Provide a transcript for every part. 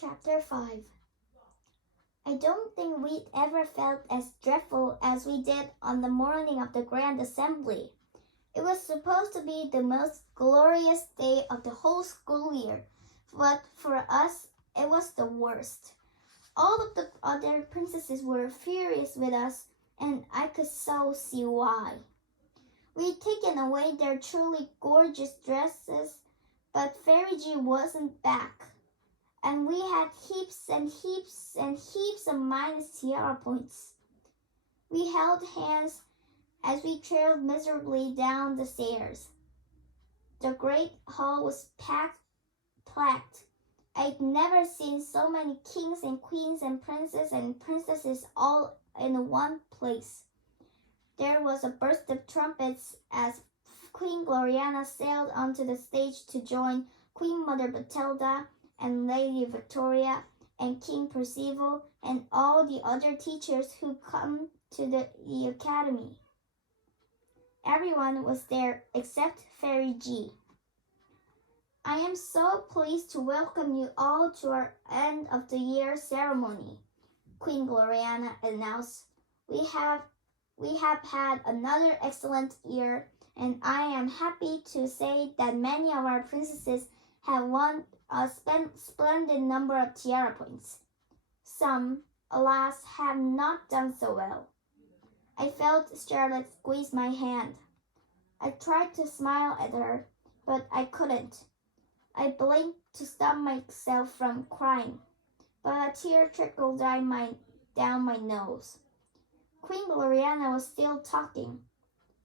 Chapter 5. I don't think we'd ever felt as dreadful as we did on the morning of the Grand Assembly. It was supposed to be the most glorious day of the whole school year, but for us, it was the worst. All of the other princesses were furious with us, and I could so see why. We'd taken away their truly gorgeous dresses, but Fairy G wasn't back. And we had heaps and heaps and heaps of minus tiara points. We held hands as we trailed miserably down the stairs. The great hall was packed. I'd never seen so many kings and queens and princesses all in one place. There was a burst of trumpets as Queen Gloriana sailed onto the stage to join Queen Mother Bathilda and Lady Victoria and King Percival and all the other teachers who come to the academy. Everyone was there except Fairy G. I am so pleased to welcome you all to our end of the year ceremony, Queen Gloriana announced. We have had another excellent year, and I am happy to say that many of our princesses have won a splendid number of tiara points. Some, alas, have not done so well. I felt Charlotte squeeze my hand. I tried to smile at her, but I couldn't. I blinked to stop myself from crying, but a tear trickled down my nose. Queen Gloriana was still talking.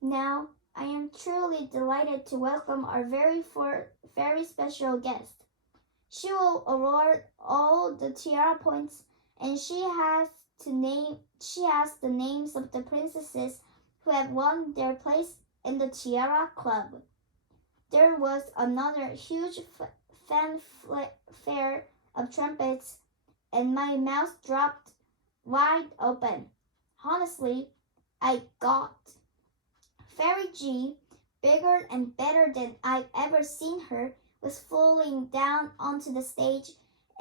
Now, I am truly delighted to welcome our very special guest. She will award all the tiara points, and she has the names of the princesses who have won their place in the Tiara Club. There was another huge fanfare of trumpets, and my mouth dropped wide open. Honestly, I got. Fairy G, bigger and better than I've ever seen her, was falling down onto the stage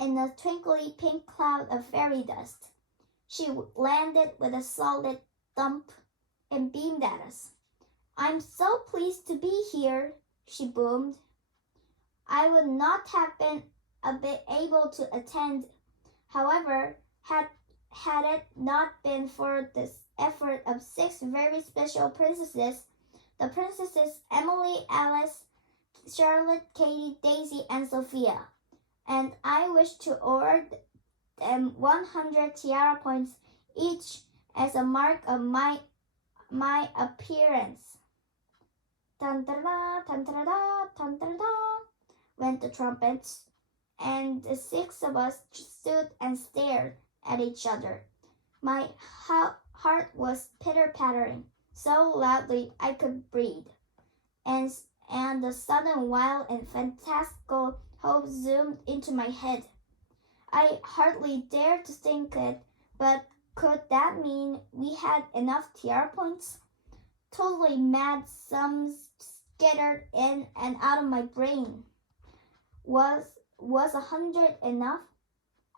in a twinkly pink cloud of fairy dust. She landed with a solid thump and beamed at us. I'm so pleased to be here, she boomed. I would not have been able to attend, however, had it not been for the effort of 6 very special princesses, the princesses Emily, Alice, Charlotte, Katie, Daisy, and Sophia, and I wish to award them 100 tiara points each as a mark of my appearance. Tan-ta-da, tan-ta-da, tan-ta-da, went the trumpets, and the 6 of us stood and stared at each other. My heart was pitter-pattering so loudly I could breathe, and the sudden wild and fantastical hope zoomed into my head. I hardly dared to think it, but could that mean we had enough tiara points? Totally mad sums scattered in and out of my brain. Was 100 enough?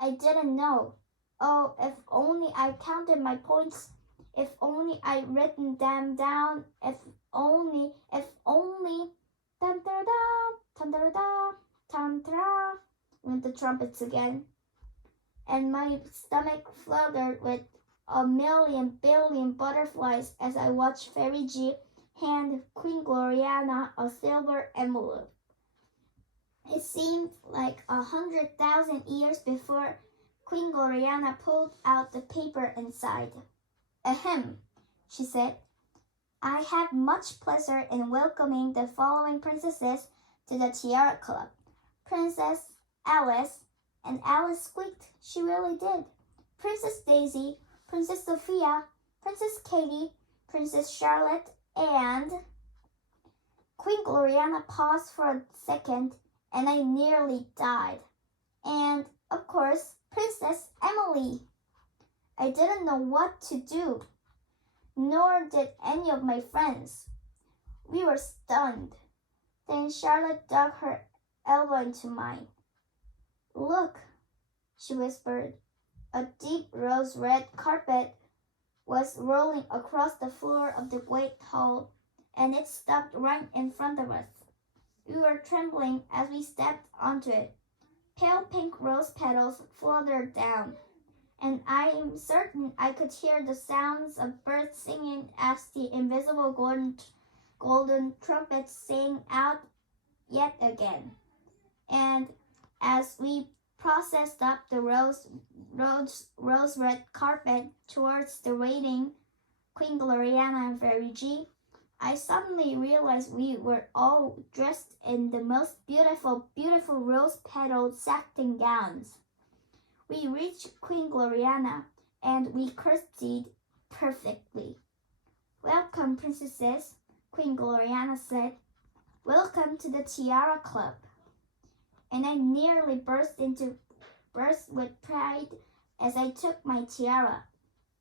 I didn't know. Oh, if only I counted my points. If only I'd written them down. If only. Tan-ta-da, tan-ta-da, tan-ta-da, went the trumpets again. And my stomach fluttered with a million billion butterflies as I watched Fairy G hand Queen Gloriana a silver envelope. It seemed like 100,000 years before Queen Gloriana pulled out the paper inside. Ahem, she said. I have much pleasure in welcoming the following princesses to the Tiara Club. Princess Alice, and Alice squeaked, she really did. Princess Daisy, Princess Sophia, Princess Katie, Princess Charlotte, and... Queen Gloriana paused for a second, and I nearly died. And, of course, Princess Emily. I didn't know what to do, nor did any of my friends. We were stunned. Then Charlotte dug her elbow into mine. Look, she whispered. A deep rose-red carpet was rolling across the floor of the great hall, and it stopped right in front of us. We were trembling as we stepped onto it. Pale pink rose petals fluttered down, and I am certain I could hear the sounds of birds singing as the invisible golden trumpets sang out yet again. And as we processed up the rose-red carpet towards the waiting Queen Gloriana and Fairy G, I suddenly realized we were all dressed in the most beautiful rose-petaled satin gowns. We reached Queen Gloriana, and we curtsied perfectly. "Welcome, princesses," Queen Gloriana said. "Welcome to the Tiara Club." And I nearly burst with pride as I took my tiara,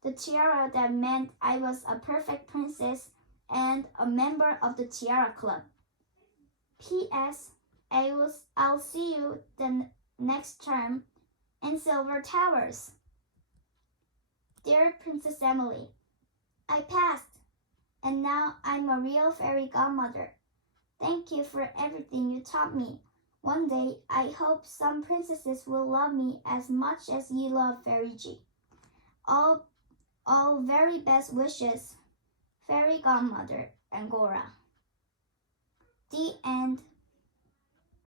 the tiara that meant I was a perfect princess and a member of the Tiara Club. P.S. I'll see you the next term in Silver Towers. Dear Princess Emily, I passed, and now I'm a real fairy godmother. Thank you for everything you taught me. One day, I hope some princesses will love me as much as you love Fairy G. All very best wishes, Fairy Godmother Angora. The end.